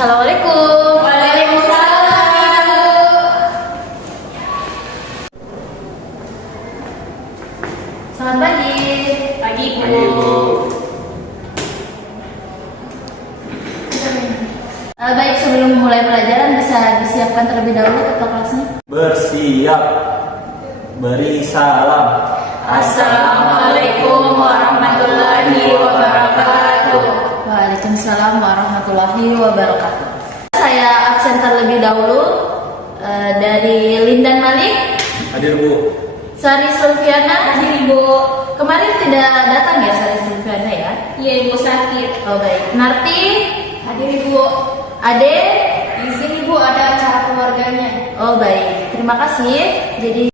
Assalamualaikum. Waalaikumsalam. Selamat pagi. Pagi, Bu. Pagi, Bu. Baik, sebelum mulai pelajaran bisa disiapkan terlebih dahulu ketua kelasnya. Bersiap. Beri salam. Assalamualaikum warahmatullahi wabarakatuh. Waalaikumsalam warahmatullahi wabarakatuh. Saya absen terlebih dahulu dari Lindan Malik, Hadir, Bu. Sari Sulfiana. Hadir, Ibu. Kemarin tidak datang ya Sari Sulfiana ya? Iya, Ibu sakit. Oh baik. Narti, Hadir, Ibu. Ade. Izin, Ibu, ada acara keluarganya. Oh baik. Terima kasih. Jadi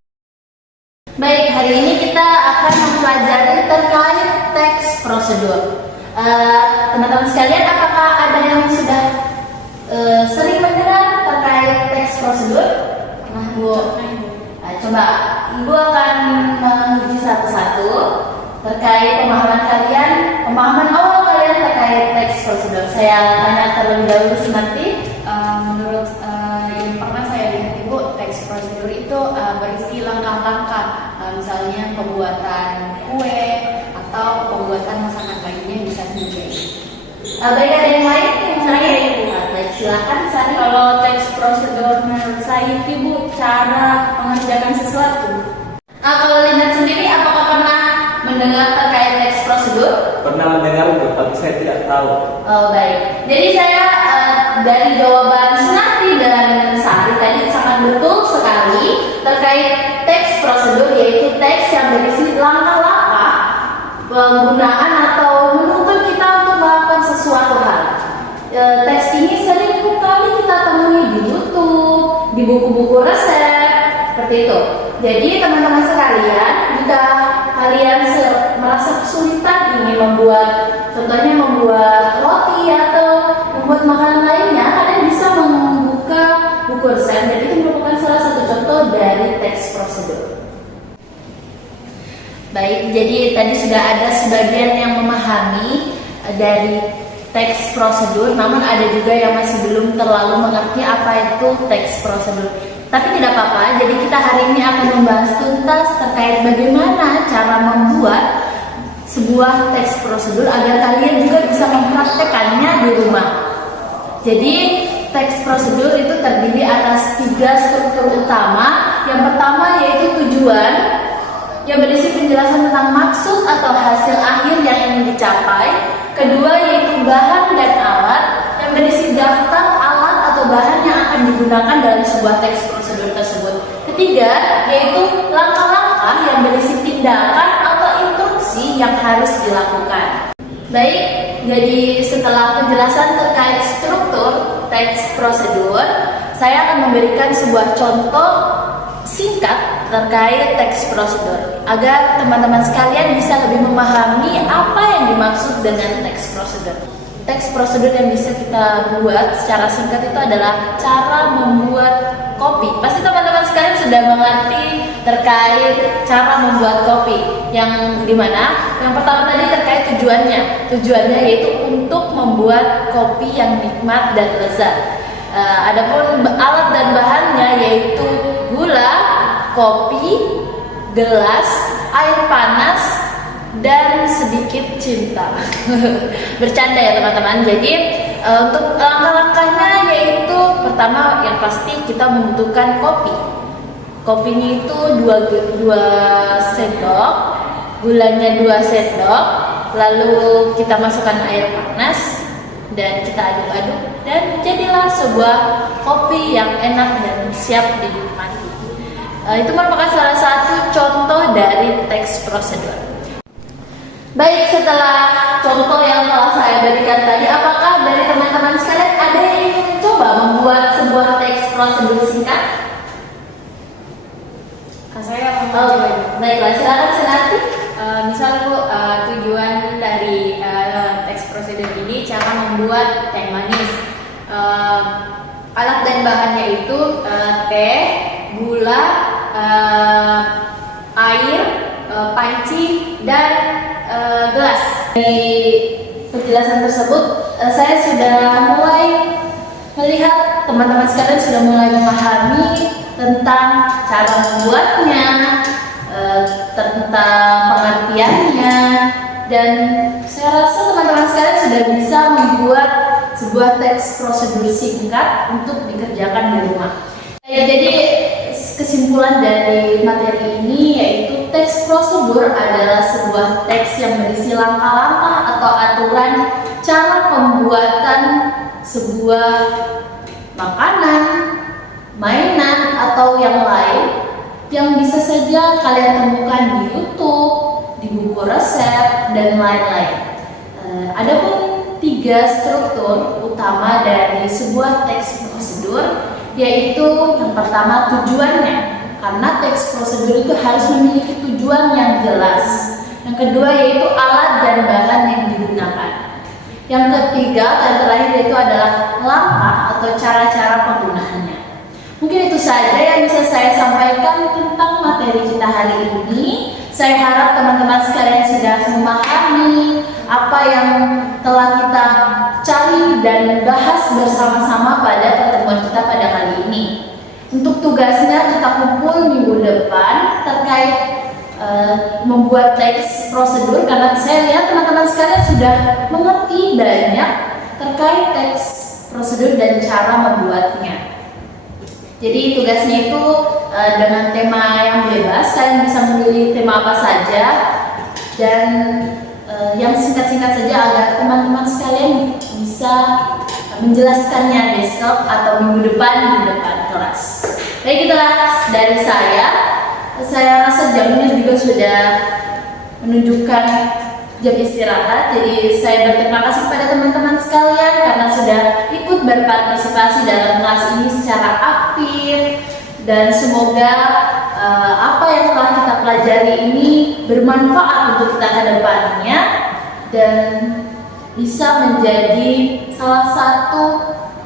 baik, hari ini kita akan mempelajari terkait teks prosedur. Teman-teman sekalian, apakah ada yang sudah sering mendengar terkait teks prosedur? Nah, Bu, coba Ibu akan menguji satu-satu terkait pemahaman awal kalian terkait teks prosedur. Saya tanya terlebih dahulu nanti. Menurut yang pernah saya lihat, Ibu, teks prosedur itu berisi langkah-langkah, misalnya pembuatan kue atau pembuatan masakan lainnya bisa saja. Baik, ada yang lain? Saya, Ibu. Baik, silakan Sari. Kalau teks prosedur menurut saya, Ibu, cara mengerjakan sesuatu. Kalau Lindan sendiri, apakah pernah mendengar terkait teks prosedur? Pernah mendengar, Bu, tapi saya tidak tahu. Oh baik. Jadi saya dari jawaban Sunati dan Sari tadi sangat betul sekali terkait teks prosedur, yaitu teks yang berisi langkah-langkah penggunaan atau menuntut kita untuk melakukan sesuatu hal. Teks ini sering kali kita temui di YouTube, di buku-buku resep, seperti itu. Jadi teman-teman sekalian, jika kalian merasa kesulitan ingin contohnya membuat roti atau membuat makanan lainnya, kalian bisa membuka buku resep dan itu merupakan salah satu contoh dari teks prosedur. Baik, jadi tadi sudah ada sebagian yang memahami dari teks prosedur, namun ada juga yang masih belum terlalu mengerti apa itu teks prosedur. Tapi tidak apa-apa, jadi kita hari ini akan membahas tuntas terkait bagaimana cara membuat sebuah teks prosedur agar kalian juga bisa mempraktekannya di rumah. Jadi teks prosedur itu terdiri atas 3 struktur utama. Yang pertama yaitu tujuan, yang berisi penjelasan tentang maksud atau hasil akhir yang ingin dicapai. Kedua yaitu bahan dan alat, yang berisi daftar alat atau bahan yang akan digunakan dalam sebuah teks prosedur tersebut. Ketiga yaitu langkah-langkah yang berisi tindakan atau instruksi yang harus dilakukan. Baik, jadi setelah penjelasan terkait struktur teks prosedur, saya akan memberikan sebuah contoh singkat terkait teks prosedur agar teman-teman sekalian bisa lebih memahami apa yang dimaksud dengan teks prosedur. Teks prosedur yang bisa kita buat secara singkat itu adalah cara membuat kopi. Pasti teman-teman sekalian sudah mengerti terkait cara membuat kopi. Yang dimana? Yang pertama tadi terkait tujuannya. Tujuannya yaitu untuk membuat kopi yang nikmat dan lezat. Adapun alat dan bahannya yaitu gula, kopi, gelas, air panas, dan sedikit cinta. Bercanda ya teman-teman. Jadi untuk langkah-langkahnya yaitu pertama yang pasti kita membutuhkan kopi. Kopinya itu 2 sendok, gulanya 2 sendok, lalu kita masukkan air panas dan kita aduk-aduk dan jadilah sebuah kopi yang enak dan siap dinikmati. Itu merupakan salah satu contoh dari teks prosedur. Baik, setelah contoh yang telah saya berikan tadi, apakah dari teman-teman sekalian ada yang ingin mencoba membuat sebuah teks prosedur singkat? Saya mau coba. Baiklah, silakan Senati. Misal, Bu, tujuan dari teks prosedur ini cara membuat teh manis. Alat dan bahannya itu teh, gula, air, panci, dan gelas. Dari penjelasan tersebut, saya sudah mulai Terlihat teman-teman sekalian sudah mulai memahami tentang cara membuatnya, tentang pengertiannya, dan saya rasa teman-teman sekalian sudah bisa membuat sebuah teks prosedur singkat untuk dikerjakan di rumah. Jadi kesimpulan dari materi ini yaitu teks prosedur adalah sebuah teks yang berisi langkah-langkah atau aturan cara pembuatan sebuah makanan, mainan, atau yang lain yang bisa saja kalian temukan di YouTube, di buku resep, dan lain-lain. Adapun 3 struktur utama dari sebuah teks prosedur, yaitu yang pertama tujuannya, karena teks prosedur itu harus memiliki tujuan yang jelas. Yang kedua yaitu alat dan bahan yang digunakan. Yang ketiga dan terakhir yaitu adalah langkah atau cara-cara penggunaannya. Mungkin itu saja yang bisa saya sampaikan tentang materi kita hari ini. Saya harap teman-teman sekalian sudah memahami apa yang telah kita cari dan bahas bersama-sama pada pertemuan kita pada kali ini. Untuk tugasnya kita kumpul minggu depan terkait membuat teks prosedur, karena saya lihat teman-teman sekalian sudah mengerti banyak terkait teks prosedur dan cara membuatnya. Jadi tugasnya itu dengan tema yang bebas, kalian bisa memilih tema apa saja dan yang singkat-singkat saja agar teman-teman sekalian bisa menjelaskannya besok atau minggu depan di depan kelas. Baik, itulah dari saya. Saya rasa jamnya juga sudah menunjukkan jam istirahat. Jadi saya berterima kasih kepada teman-teman sekalian karena sudah ikut berpartisipasi dalam kelas ini secara aktif, dan semoga apa yang telah kita pelajari ini bermanfaat untuk kita ke depannya dan bisa menjadi salah satu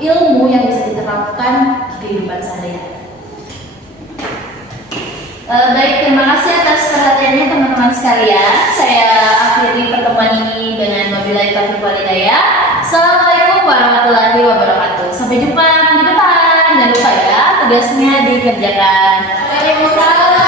ilmu yang bisa diterapkan di kehidupan sehari-hari. Baik, terima kasih atas perhatiannya teman-teman sekalian. Saya akhiri pertemuan ini dengan wabillahi taufiq wal hidayah. Assalamualaikum warahmatullahi wabarakatuh. Sampai jumpa minggu depan. Jangan lupa ya, tugasnya dikerjakan. Waalaikumsalam.